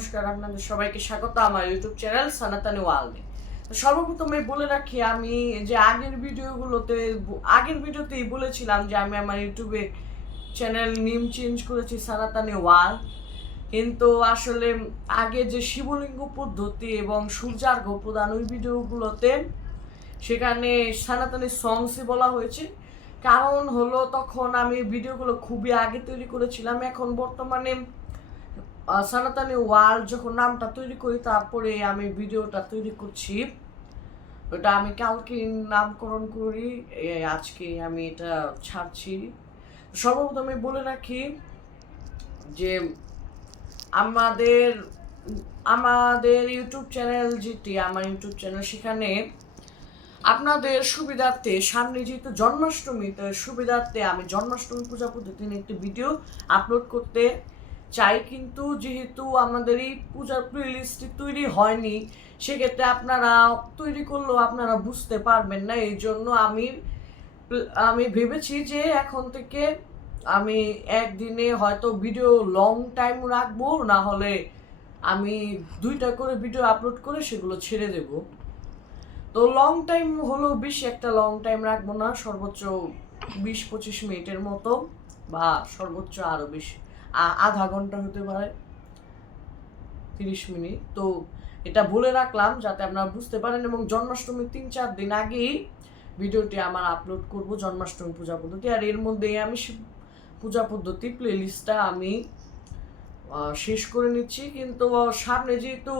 নমস্কার, আপনাদের সবাইকে স্বাগত আমার ইউটিউব চ্যানেল সনাতনী ওয়ার্ল্ডে। সর্বপ্রথমে বলে রাখি, আমি যে আগের ভিডিওগুলোতে আগের ভিডিওতেই বলেছিলাম যে আমি আমার ইউটিউবে চ্যানেল নেম চেঞ্জ করেছি সনাতনী ওয়ার্ল্ড। কিন্তু আসলে আগে যে শিবলিঙ্গ পদ্ধতি এবং সূর্যার্ঘ প্রদান ওই ভিডিওগুলোতে সেখানে সনাতনী সংসে বলা হয়েছে। কারণ হলো তখন আমি ভিডিওগুলো খুবই আগে তৈরি করেছিলাম, এখন বর্তমানে সনাতনী ওয়ার্ল্ড যখন নামটা তৈরি করি, তারপরে আমি ভিডিওটা তৈরি করছি। ওটা আমি কালকে নামকরণ করি আজকে আমি এটা ছাড়ছি। সর্বপ্রথম আমি বলে রাখি যে আমাদের আমাদের ইউটিউব চ্যানেল যেটি, আমার ইউটিউব চ্যানেল, সেখানে আপনাদের সুবিধার্থে, সামনে যেহেতু জন্মাষ্টমী, তো সুবিধার্থে আমি জন্মাষ্টমী পূজা পদ্ধতি একটি ভিডিও আপলোড করতে চাই, কিন্তু যেহেতু আমাদের এই পূজার প্লেলিস্টটি তৈরি হয়নি, সেক্ষেত্রে আপনারা তৈরি করলেও আপনারা বুঝতে পারবেন না। এই জন্য আমি আমি ভেবেছি যে এখন থেকে আমি একদিনে হয়তো ভিডিও লং টাইম রাখব, না হলে আমি দুইটা করে ভিডিও আপলোড করে সেগুলো ছেড়ে দেবো। তো লং টাইম হলো বেশি একটা লং টাইম রাখব না, সর্বোচ্চ বিশ পঁচিশ মিনিটের মতো বা সর্বোচ্চ আরও বেশি। আধা ঘণ্টা হতে পারে, তিরিশ মিনিট। তো এটা বলে রাখলাম যাতে আপনারা বুঝতে পারেন এবং জন্মাষ্টমীর তিন চার দিন আগেই ভিডিওটি আমার আপলোড করব, জন্মাষ্টমী পূজা পদ্ধতি। আর এর মধ্যেই আমি পূজা পদ্ধতি প্লেলিস্টটা আমি শেষ করে নিচ্ছি, কিন্তু সামনে যেহেতু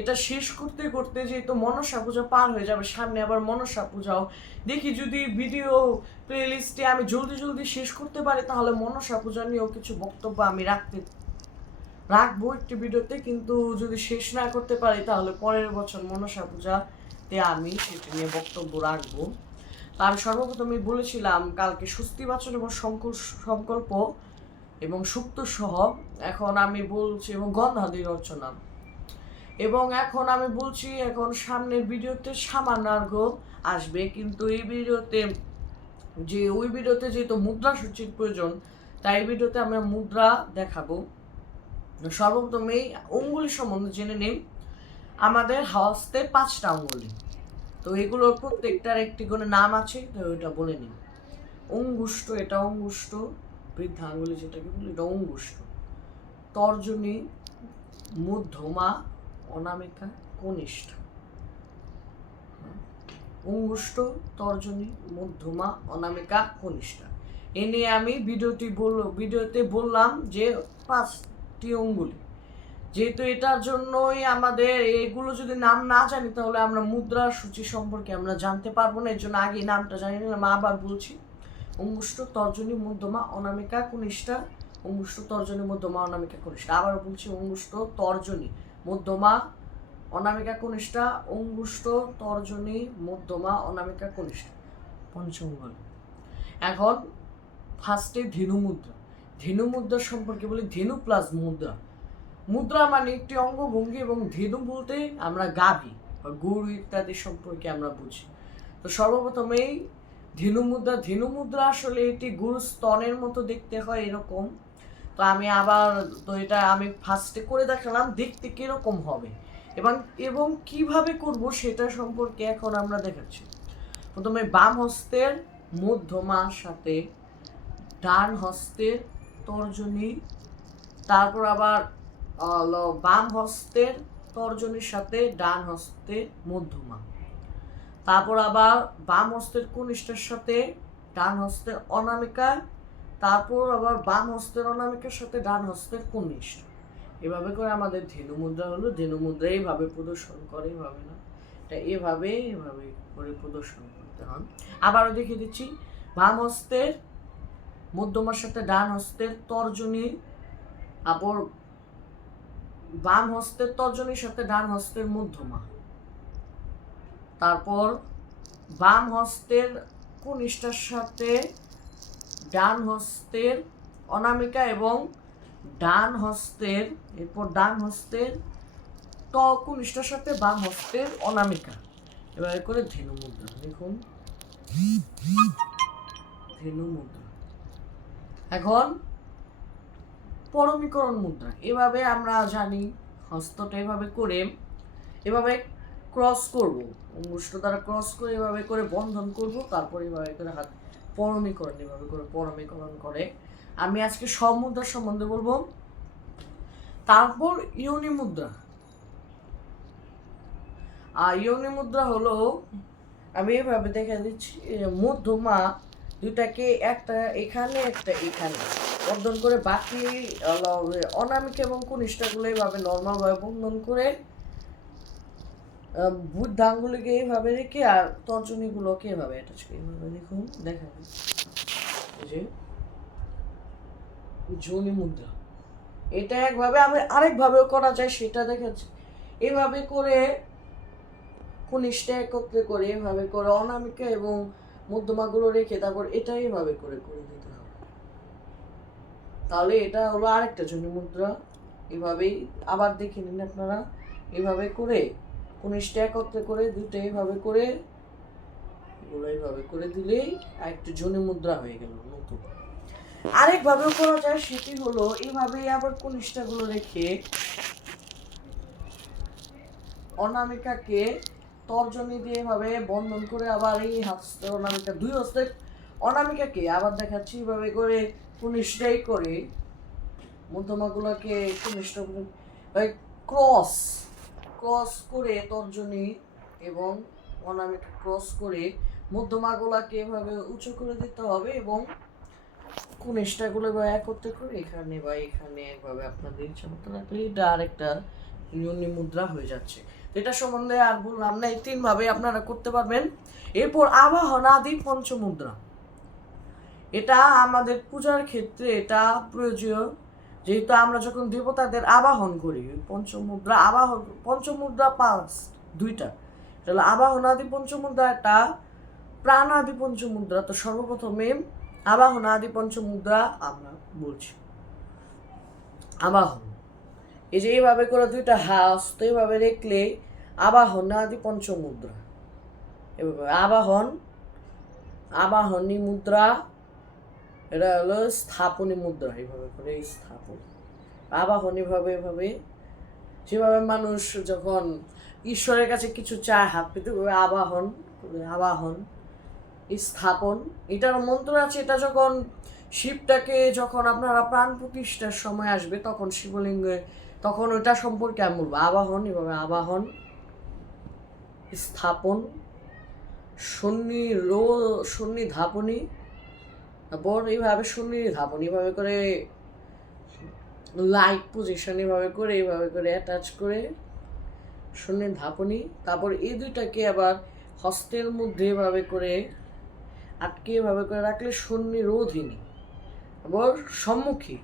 এটা শেষ করতে করতে যেহেতু মনসা পূজা পার হয়ে যাবে, সামনে আবার মনসা পূজাও। দেখি যদি ভিডিও প্লেলিস্টে আমি জলদি জলদি শেষ করতে পারি, তাহলে মনসা পূজা নিয়েও কিছু বক্তব্য আমি রাখতে, রাখব একটি ভিডিওতে কিন্তু যদি শেষ না করতে পারি, তাহলে পরের বছর মনসা পূজাতে আমি সেটি নিয়ে বক্তব্য রাখব। আমি সর্বপ্রথমে বলেছিলাম, কালকে স্বস্তি বাচন এবং সংকল্প এবং সুক্ত সহ এখন আমি বলছি এবং গন্ধাদি রচনা। এবং এখন আমি বলছি, এখন সামনের ভিডিওতে সামান্যার্ঘ আসবে, কিন্তু এই ভিডিওতে যে, ওই ভিডিওতে যেহেতু মুদ্রা সূচির প্রয়োজন, তাই ভিডিওতে আমরা মুদ্রা দেখাবো। সর্বপ্রথম এই অঙ্গুলি সম্বন্ধে জেনে নিন আমাদের হস্তে পাঁচটা অঙ্গুলি। তো এগুলোর প্রত্যেকটার একটি করে নাম আছে, তো ওইটা বলে নিন অঙ্গুষ্ট এটা অঙ্গুষ্ট বৃদ্ধা আঙ্গুলি যেটাকে বলি অঙ্গুষ্ট তর্জনী, মধ্যমা, অনামিকা, কনিষ্ঠ। অঙ্গুষ্ট তর্জনী, মধ্যমা, অনামিকা, কনিষ্ঠা। এ নিয়ে আমি ভিডিওটি বল, ভিডিওতে বললাম যে পাঁচটি অঙ্গুলি। যেহেতু এটার জন্যই আমাদের এগুলো যদি নাম না জানি তাহলে আমরা মুদ্রা সূচি সম্পর্কে আমরা জানতে পারব না, এর জন্য আগে নামটা জানি নিলাম। আবার বলছি অঙ্গুষ্ট তর্জনী মধ্যমা অনামিকা কনিষ্ঠা অঙ্গুষ্ট তর্জনী মধ্যমা অনামিকা কনিষ্ঠা। আবার বলছি অঙ্গুষ্ট তর্জনী মধ্যমা অনামিকা কনিষ্ঠা অঙ্গুষ্ট তর্জনী মধ্যমা অনামিকা কনিষ্ঠা। পঞ্চমঙ্গল এখন ফার্স্টে ধেনু মুদ্রা ধেনু মুদ্রা সম্পর্কে বলি, ধেনু প্লাস মুদ্রা। মুদ্রা মানে একটি অঙ্গভঙ্গি এবং ধেনু বলতে আমরা গাভী বা গরু ইত্যাদি সম্পর্কে আমরা বুঝি। তো সর্বপ্রথমেই ধেনু মুদ্রা ধেনু মুদ্রা আসলে এটি গরু স্তনের মতো দেখতে হয় এরকম। তো আমি আবার, তো এটা আমি ফার্স্টে করে দেখালাম দেখতে কীরকম হবে। এবং এবং কীভাবে করব সেটা সম্পর্কে এখন আমরা দেখাচ্ছি। প্রথমে বাম হস্তের মধ্যমার সাথে ডান হস্তের তর্জনী, তারপর আবার বাম হস্তের তর্জনীর সাথে ডান হস্তের মধ্যমা। তারপর আবার বাম হস্তের কনিষ্ঠার সাথে, ডান হস্তের অনামিকা তারপর আবার বাম হস্তের অনামিকার সাথে ডান হস্তের কনিষ্ঠ। এভাবে করে আমাদের ধেনু মুদ্রা হলো ধেনু মুদ্রা এইভাবে প্রদর্শন করে, এভাবে না। এটা এভাবে এভাবে করে প্রদর্শন করতে হয়। আবারও দেখিয়ে দিচ্ছি, বাম হস্তের, মধ্যমার সাথে ডান হস্তের তর্জনী আবার বাম হস্তের তর্জনীর সাথে ডান হস্তের মধ্যমা। তারপর বাম হস্তের কনিষ্ঠার সাথে ডান হস্তের অনামিকা এবং ডান হস্তের, এরপর ডান হস্তের ত কনিষ্ঠার সাথে বাম হস্তের অনামিকা। এবারে করে ধেনু মুদ্রা দেখুন ধেনু মুদ্রা এখন পরমীকরণ মুদ্রা। এভাবে আমরা জানি হস্তটা এভাবে করে, এভাবে ক্রস করব। অঙ্গুষ্ঠ দ্বারা ক্রস করে এভাবে করে বন্ধন করব, তারপর এভাবে করে হাত পরমীকরণ, এভাবে করে পরমীকরণ করে। আমি আজকে সব সম্বন্ধে বলব। তারপর ইউনি মুদ্রা। আর ইউনি মুদ্রা হলো, আমি এভাবে দেখা দিচ্ছি মধ্যমা দুটাকে একটা এখানে একটা এখানে। বন্ধন করে বাকি, অনামিক এবং কনিষ্ঠাগুলো এইভাবে নর্মালভাবে বন্ধন করে বুদ্ধ আঙ্গুলিকে এইভাবে রেখে আর তর্জনীগুলোকে এভাবে অ্যাটাচ করে। এইভাবে দেখুন, দেখা যায়। এই যে যোনি মুদ্রা। এটা একভাবে আমি আরেকভাবেও করা যায়, সেটা দেখাচ্ছি। এভাবে করে কনিষ্ঠা একত্রে করে, এভাবে করে অনামিকা এবং মধ্যমাগুলো রেখে তারপর এটা এভাবে করে করে দিতে হবে। তাহলে এটা হলো আরেকটা জনি মুদ্রা। এভাবেই আবার দেখে নিন আপনারা। এভাবে করে কনিষ্ঠা একত্রে করে করে এইভাবে করে দিলেই মুদ্রা হয়ে গেল, নতুন। করা যায়, সেটি হলো আবার রেখে অনামিকাকে তর্জনী দিয়ে এভাবে বন্ধন করে আবার এই হস্তে অনামিকা, দুই হস্তে অনামিকাকে আবার দেখাচ্ছি এভাবে করে কনিষ্ঠাই করে মধ্যমাগুলোকে কনিষ্ঠ ক্রস ক্রস করে তর্জনী এবং অনামিকা ক্রস করে মধ্যমাগুলাকে এভাবে উঁচু করে দিতে হবে এবং কনিষ্ঠাগুলো বা একত্রে করে এখানে বা এখানে একভাবে আপনাদের ইচ্ছা মতো রাখলে এটা আরেকটা ইউনি মুদ্রা হয়ে যাচ্ছে। এটা সম্বন্ধে আর বললাম না এই তিনভাবে আপনারা করতে পারবেন। এরপর আবাহন আদি পঞ্চমুদ্রা। এটা আমাদের পূজার ক্ষেত্রে এটা প্রয়োজনীয় যেহেতু আমরা যখন দেবতাদের আবাহন করি, পঞ্চমুদ্রা আবাহন, পঞ্চমুদ্রা পাঁচ দুইটা, এটা হলো আবাহন আদি পঞ্চমুদ্রা। তো সর্বপ্রথমে আবাহন আদি পঞ্চমুদ্রা আমরা বলছি। আবাহন। এই যে এইভাবে করে দুইটা হাস তো এইভাবে রেখলে আবাহন আদি পঞ্চমুদ্রা। এভাবে আবাহন, আবাহনী মুদ্রা এটা হলো স্থাপনী মুদ্রা, এইভাবে করে এই স্থাপন। আবাহন এভাবে যেভাবে মানুষ যখন ঈশ্বরের কাছে কিছু চায়, হাত পেতে আবাহন আবাহন স্থাপন, এটার মন্ত্র আছে, এটা যখন শিবটাকে যখন আপনারা প্রাণ প্রতিষ্ঠার সময় আসবে, তখন শিবলিঙ্গে, তখন ওটা সম্পর্কে আমি বলব আবাহন এভাবে আবাহন স্থাপন, সন্নি, রো, সন্নি, ধাপনী তারপর এইভাবে সন্নি ধাপন এইভাবে করে লাইট পজিশন এভাবে করে, এইভাবে করে অ্যাটাচ করে সন্নি ধাপনী তারপর এই দুইটাকে আবার হস্তের মধ্যে এভাবে করে আটকে এভাবে করে রাখলে সন্নি রোধিনী। আবার সম্মুখী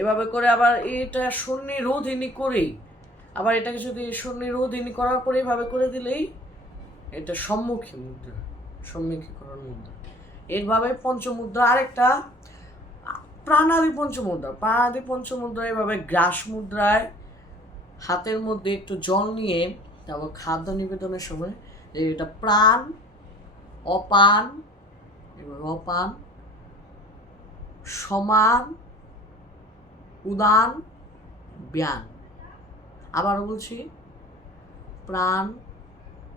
এভাবে করে আবার এটা সন্নি রোধিনী করেই, আবার এটাকে যদি সন্নি রোধিনী করার পরে এভাবে করে দিলেই এটা সম্মুখী মুদ্রা সম্মুখীকরণ মুদ্রা এইভাবে পঞ্চমুদ্রা, আরেকটা প্রাণাদি পঞ্চমুদ্রা প্রাণাদি পঞ্চমুদ্রা এভাবে গ্রাস মুদ্রায় হাতের মধ্যে একটু জল নিয়ে তারপর খাদ্য নিবেদনের সময় যে এটা প্রাণ, অপান, এবার অপান, সমান, উদান, ব্যান। আবারও বলছি, প্রাণ,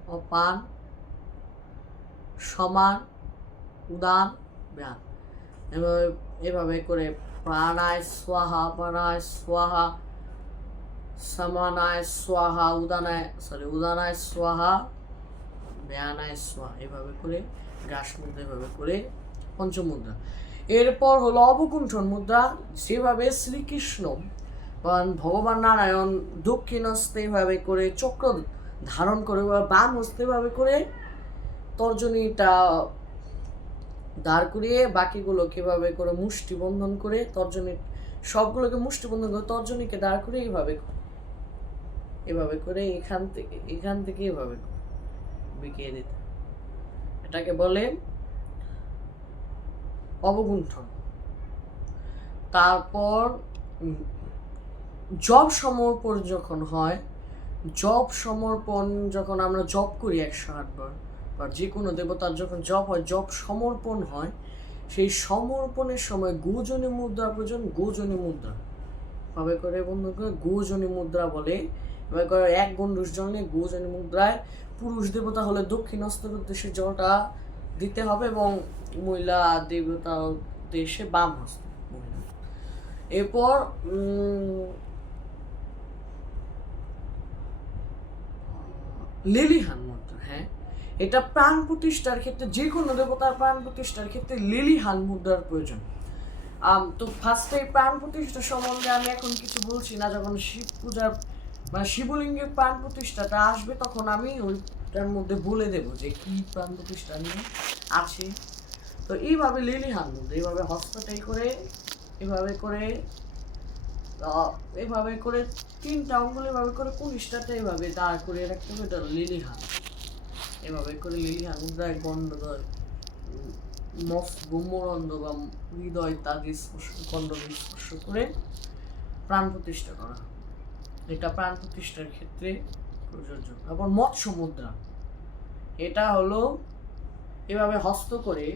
অপান, সমান উদান ব্যান এভাবে এভাবে করে প্রাণায় স্বাহা প্রাণায় স্বাহা, সমানায় স্বাহা, উদানায় সরি উদানায় স্বাহা, ব্যানায় স্বাহা, এভাবে করে গ্রাস মুদ্রা এভাবে করে পঞ্চম মুদ্রা এরপর হলো অবকুণ্ঠন মুদ্রা, যেভাবে শ্রীকৃষ্ণ ভগবান নারায়ণ দক্ষিণ হস্তে এভাবে করে চক্র ধারণ করে, বা বাম হস্তে এভাবে করে তর্জনীটা দাঁড় করিয়ে বাকিগুলো কীভাবে করে মুষ্টি বন্ধন করে তর্জনী, সবগুলোকে মুষ্টি বন্ধন করে তর্জনীকে দাঁড় করে। এইভাবে। এভাবে করে এখান থেকে এখান থেকে এভাবে বিকিয়ে দিতে। এটাকে বলে অবগুণ্ঠন। তারপর জব সমর্পণ যখন হয় জব সমর্পণ যখন আমরা জব করি একশো আটবার বা যে কোনো দেবতার যখন জপ হয় জব সমর্পণ হয়, সেই সমর্পণের সময় গোজনী মুদ্রা প্রয়োজন, গোজনী মুদ্রা। ভাবে করে বন্ধু গোজনী মুদ্রা বলে। এভাবে করে এক গন্ডুষ জল নিয়ে গোজনী মুদ্রায় পুরুষ দেবতা হলে দক্ষিণ হস্তের উদ্দেশ্যে জলটা দিতে হবে এবং মহিলা দেবতা উদ্দেশ্যে বাম হস্ত এরপর লিলিহান এটা প্রাণ প্রতিষ্ঠার ক্ষেত্রে, যে কোনো দেবতার প্রাণ প্রতিষ্ঠার ক্ষেত্রে লিলিহান মুদ্রার প্রয়োজন। তো ফার্স্টে প্রাণ প্রতিষ্ঠা সম্বন্ধে আমি এখন কিছু বলছি না, যখন শিব পূজার মানে শিবলিঙ্গের প্রাণ প্রতিষ্ঠাটা আসবে তখন আমি ওইটার মধ্যে বলে দেবো যে কি প্রাণ প্রতিষ্ঠা নিয়ে আছে। তো এইভাবে লিলিহান মুদ্রা, এইভাবে হস্তটাই করে এভাবে করে এভাবে করে তিনটা অঙ্গুল এভাবে করে কুড়িষ্টাটা এভাবে দাঁড় করে রাখতে হবে, এটা লিলিহান এভাবে করে লিলিহান মুদ্রায় গণ্ডদয় মফ ব্রহ্মরন্দ বা হৃদয় তাদি স্পর্শ গণ্ডকে স্পর্শ করে প্রাণ প্রতিষ্ঠা করা। এটা প্রাণ প্রতিষ্ঠার ক্ষেত্রে প্রযোজ্য। তারপর মৎস্য মুদ্রা এটা হলো এভাবে হস্ত করে,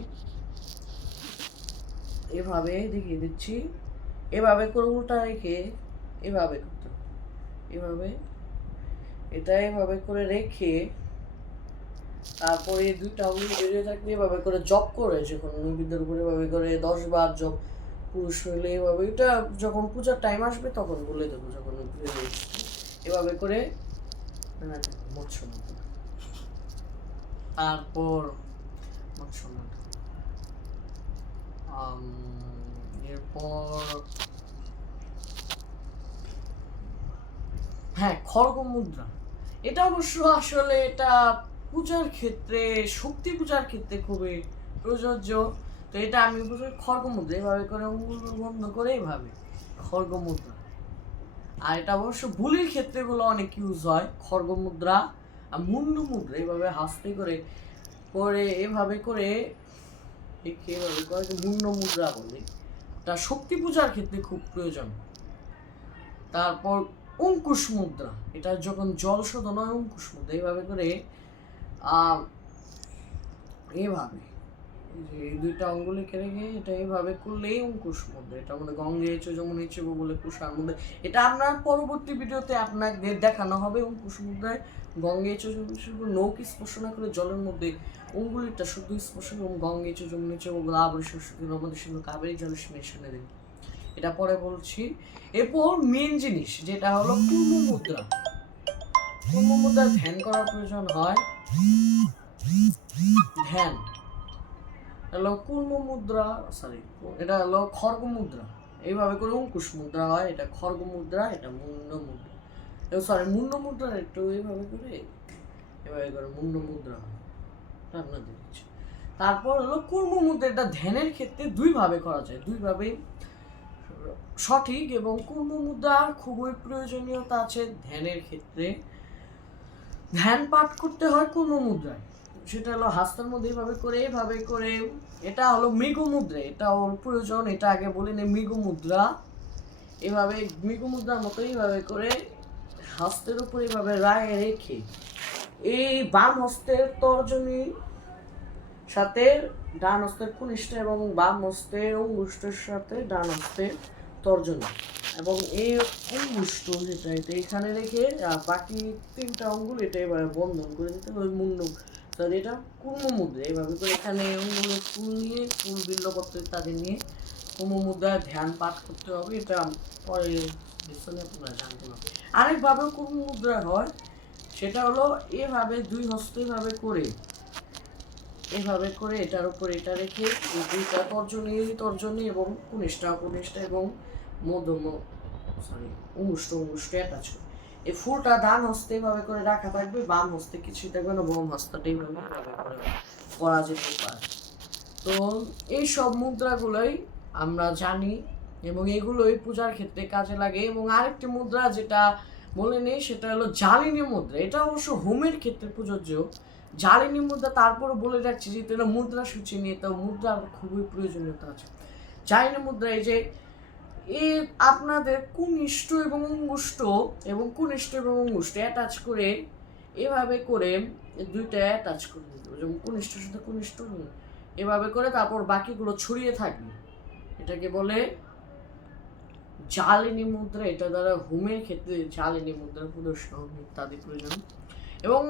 এভাবে দেখিয়ে দিচ্ছি, এভাবে করে উল্টা রেখে এভাবে করতে এভাবে, এটা এভাবে করে রেখে তারপরে দুইটা আঙুল বেরিয়ে থাকলে এভাবে করে জপ করে, যখন নিবিদের উপরে এভাবে করে দশ বার জপ, পুরুষ হইলে এভাবে, এটা যখন পূজার টাইম আসবে তখন বলে দেবো, যখন এভাবে করে মৎস্য তারপর এরপর হ্যাঁ খড়গ মুদ্রা এটা অবশ্য আসলে এটা পূজার ক্ষেত্রে, শক্তি পূজার ক্ষেত্রে খুবই প্রযোজ্য। তো এটা আমি বুঝি খড়গ মুদ্রা এভাবে করে বন্ধ করে এভাবে খড়গ মুদ্রা আর এটা অবশ্য ভুলির ক্ষেত্রেগুলো অনেক ইউজ হয় খড়গ মুদ্রা আর মুন্ডু মুদ্রা এইভাবে হাসতে করে করে, এভাবে করে এভাবে করে মুন্ড মুদ্রা বলে। এটা শক্তি পূজার ক্ষেত্রে খুব প্রয়োজন। তারপর অঙ্কুশ মুদ্রা এটা যখন জল শোধন হয় অঙ্কুশ মুদ্রা এইভাবে করে এইভাবে যে এই দুইটা এটা এইভাবে করলেই অঙ্কুশ মুদ্রা এটা গঙ্গে বলে কুষার মধ্যে এটা আপনার পরবর্তী ভিডিওতে আপনাকে দেখানো হবে অঙ্কুশ গঙ্গে এঁচো নৌক স্পর্শ না করে জলের মধ্যে অঙ্গুলিটা শুধু স্পর্শ এবং গঙ্গে এঁচো যমুন এঁচো গোলাবরী শস্যকে নবদী সিন্ধু কাবেরী জলের মিশনে দিন এটা পরে বলছি। এরপর মেন জিনিস, যেটা হলো কুর্ম মুদ্রা। কুর্ম মুদ্রা ধ্যান করার প্রয়োজন হয়? ধ্যান। হলো কুর্ম মুদ্রা সরি এটা হলো খর্গ মুদ্রা এইভাবে করে অঙ্কুশ মুদ্রা হয়, এটা খর্গ মুদ্রা এটা মুন্ড মুদ্রা সরি মুন্ড মুদ্রা একটু এইভাবে করে এভাবে করে মুন্ড মুদ্রা হয় আপনাদের তারপর হলো কুর্ম মুদ্রা এটা ধ্যানের ক্ষেত্রে দুইভাবে করা যায়। দুইভাবে সঠিক এবং কুর্ম মুদ্রার খুবই প্রয়োজনীয়তা আছে ধ্যানের ক্ষেত্রে। ধ্যান পাঠ করতে হয় কুর্ম মুদ্রায়। সেটা হলো হাস্তার মধ্যে এইভাবে করে এভাবে করে। এটা হলো মৃগ মুদ্রা এটা ওর প্রয়োজন, এটা আগে বলি না মৃগ মুদ্রা। এভাবে মৃগ মুদ্রার মতো এইভাবে করে হস্তের উপর এইভাবে রায় রেখে এই বাম হস্তের তর্জনী সাথে ডান হস্তের কনিষ্ঠ এবং বাম হস্তের অঙ্গুষ্ঠের সাথে ডান হস্তের তর্জনী। এবং এই অঙ্গুষ্ঠ যেটা এটা এখানে রেখে বাকি তিনটা অঙ্গুল এটা এভাবে বন্ধন করে দিতে হবে মুন্ড তাহলে এটা কুর্ম মুদ্রা এইভাবে করে এখানে অঙ্গুলের ফুল নিয়ে, ফুল বিল্লপত্র তাদের নিয়ে কুর্ম মুদ্রায় ধ্যান পাঠ করতে হবে, এটা পরে লিসনে আপনারা জানতে পারবেন। আরেকভাবেও কুর্ম মুদ্রা হয়, সেটা হলো এভাবে, দুই হস্ত এভাবে করে এভাবে করে এটার উপর এটা রেখে দুইটা তর্জনী তর্জনী এবং কনিষ্ঠা কনিষ্ঠা এবং মধ্যম সরি অঙ্গুষ্ট অঙ্গুষ্ট অ্যাটাচ করে। এই ফুলটা ডান হস্তে এভাবে করে রাখা থাকবে, বাম হস্তে কিছুই থাকবে না, বাম হস্তটা এইভাবে এভাবে করে করা যেতে পারে। তো এই সব মুদ্রাগুলোই আমরা জানি এবং এগুলোই পূজার ক্ষেত্রে কাজে লাগে। এবং আরেকটি মুদ্রা যেটা বলে নেই, সেটা হলো জালিনী মুদ্রা। এটা অবশ্য হোমের ক্ষেত্রে প্রযোজ্য। জালিনী মুদ্রা তারপরে বলে রাখছি যে, এটা মুদ্রা সূচি নিয়ে, তো মুদ্রার খুবই প্রয়োজনীয়তা আছে। জালিনী মুদ্রা এই যে এ আপনাদের কুনিষ্ঠ এবং অঙ্গুষ্ঠ এবং কুনিষ্ঠ এবং অঙ্গুষ্ঠ অ্যাটাচ করে এভাবে করে দুইটা অ্যাটাচ করে দিতে হবে। যেমন কুনিষ্ঠের সাথে কুনিষ্ঠ এভাবে করে তারপর বাকিগুলো ছড়িয়ে থাকবে। এটাকে বলে জালিনী মুদ্রা, এটা দ্বারা হোমের ক্ষেত্রে জালিনী মুদ্রা প্রদর্শন ইত্যাদি প্রয়োজন। এবং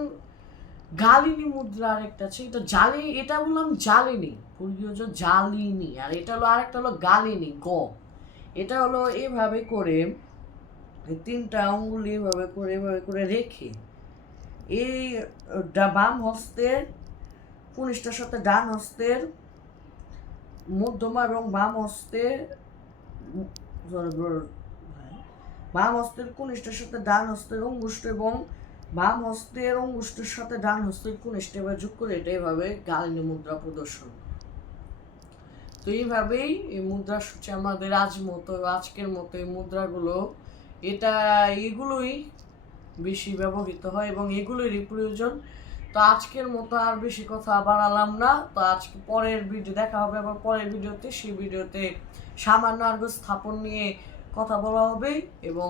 গালিনী মুদ্রা আরেকটা আছে, এটা জালি এটা বললাম জালিনী পূর্বীয় যে জালিনী আর এটা হলো আরেকটা হলো গালিনী গ এটা হলো এভাবে করে তিনটা আঙ্গুলি এভাবে করে এভাবে করে রেখে এই বাম হস্তের কনিষ্ঠের সাথে ডান হস্তের মধ্যমা এবং বাম হস্তের bro, বাম হস্তের কনিষ্ঠের সাথে ডান হস্তের অঙ্গুষ্ঠ এবং বাম হস্তের অঙ্গুষ্ঠের সাথে ডান হস্তের কনিষ্ঠ এবার যোগ করে এটা এভাবে গালিনী মুদ্রা প্রদর্শন। তো এইভাবেই এই মুদ্রা সূচি আমাদের আজ মতো, আজকের মতো এই মুদ্রাগুলো, এটা, এগুলোই বেশি ব্যবহৃত হয় এবং এগুলোরই প্রয়োজন। তো আজকের মতো আর বেশি কথা বাড়ালাম না। তো আজকে পরের ভিডিও, দেখা হবে আবার পরের ভিডিওতে। সেই ভিডিওতে সামান্য আর্গ স্থাপন নিয়ে কথা বলা হবে এবং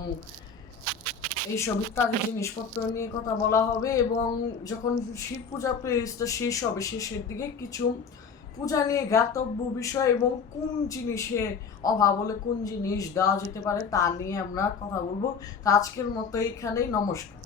এইসব ইত্যাদি জিনিসপত্র নিয়ে কথা বলা হবে এবং যখন শিব পূজা প্লেলিস্টটা শেষ হবে, শেষের দিকে কিছু পূজা নিয়ে জ্ঞাতব্য বিষয় এবং কোন জিনিসের অভাব হলে কোন জিনিস দেওয়া যেতে পারে তা নিয়ে আমরা কথা বলব। আজকের মতো এখানেই নমস্কার।